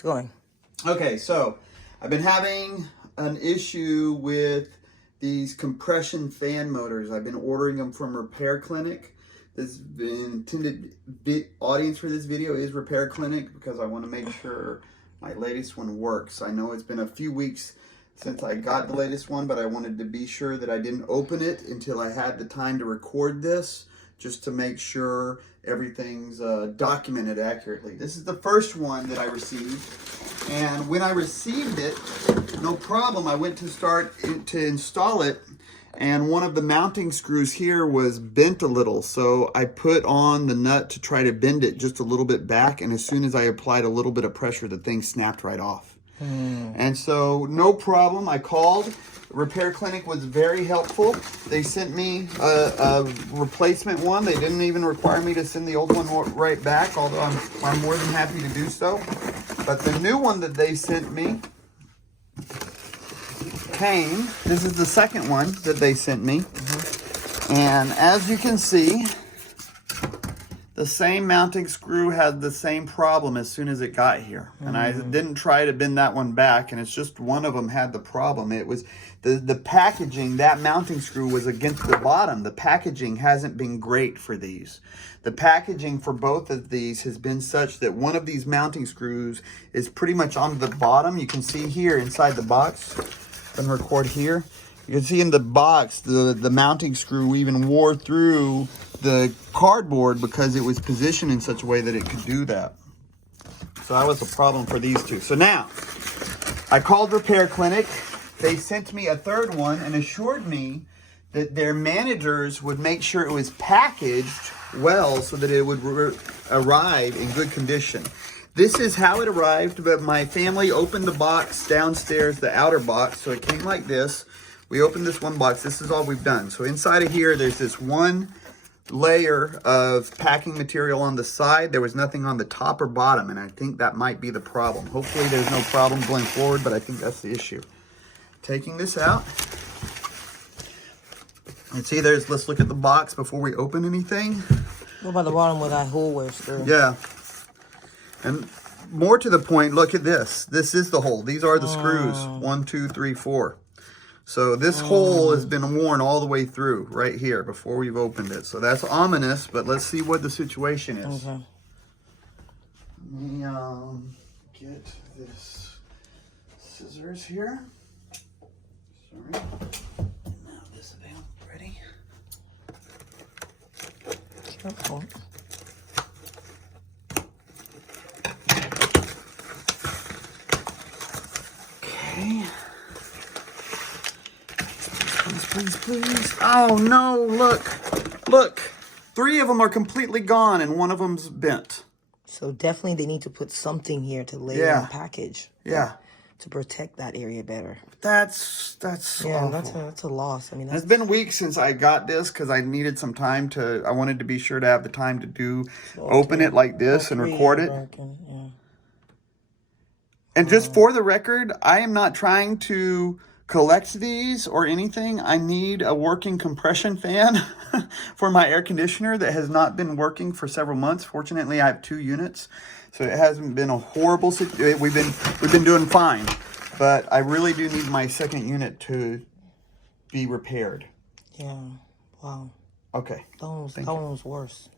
It's going. Okay, so I've been having an issue with these compression fan motors. I've been ordering them from Repair Clinic. This intended audience for this video is Repair Clinic because I want to make sure my latest one works. I know it's been a few weeks since I got the latest one, but I wanted to be sure that I didn't open it until I had the time to record this, just to make sure everything's documented accurately. This is the first one that I received, and when I received it, no problem, I went to install it, and one of the mounting screws here was bent a little, so I put on the nut to try to bend it just a little bit back, and as soon as I applied a little bit of pressure, the thing snapped right off. And so, no problem, I called. Repair Clinic was very helpful. They sent me a replacement one. They didn't even require me to send the old one right back, although I'm more than happy to do so. But the new one that they sent me came. This is the second one that they sent me. And as you can see, the same mounting screw had the same problem as soon as it got here. And I didn't try to bend that one back, and it's just one of them had the problem. It was the packaging, that mounting screw was against the bottom. The packaging hasn't been great for these. The packaging for both of these has been such that one of these mounting screws is pretty much on the bottom. You can see here inside the box, I'm gonna record here. You can see in the box, the mounting screw even wore through the cardboard because it was positioned in such a way that it could do that. So that was a problem for these two. So now, I called Repair Clinic. They sent me a third one and assured me that their managers would make sure it was packaged well so that it would arrive in good condition. This is how it arrived, but my family opened the box downstairs, the outer box, so it came like this. We opened this one box. This is all we've done. So inside of here, there's this one layer of packing material on the side. There was nothing on the top or bottom, and I think that might be the problem. Hopefully there's no problem going forward, but I think that's the issue. Taking this out. And see, let's look at the box before we open anything. What about the bottom where that hole was through? Yeah. And more to the point, look at this. This is the hole. These are the screws. 1, 2, 3, 4. So this hole has been worn all the way through right here before we've opened it. So that's ominous, but let's see what the situation is. Okay. Let me get this scissors here. Sorry. Now this available. Ready? Careful. Okay. Please. Oh no, look. 3 of them are completely gone and one of them's bent. So definitely they need to put something here to lay on package. Yeah. To protect that area better. That's yeah, awful. that's a loss. I mean, It's been weeks since I got this because I needed some time I wanted to be sure to have the time to open it like this and record it. Yeah. And just for the record, I am not trying to collect these or anything. I need a working compression fan for my air conditioner that has not been working for several months. Fortunately, I have 2 units, so it hasn't been a horrible situation. We've been doing fine, but I really do need my second unit to be repaired. Yeah. Wow. Okay. That one was worse.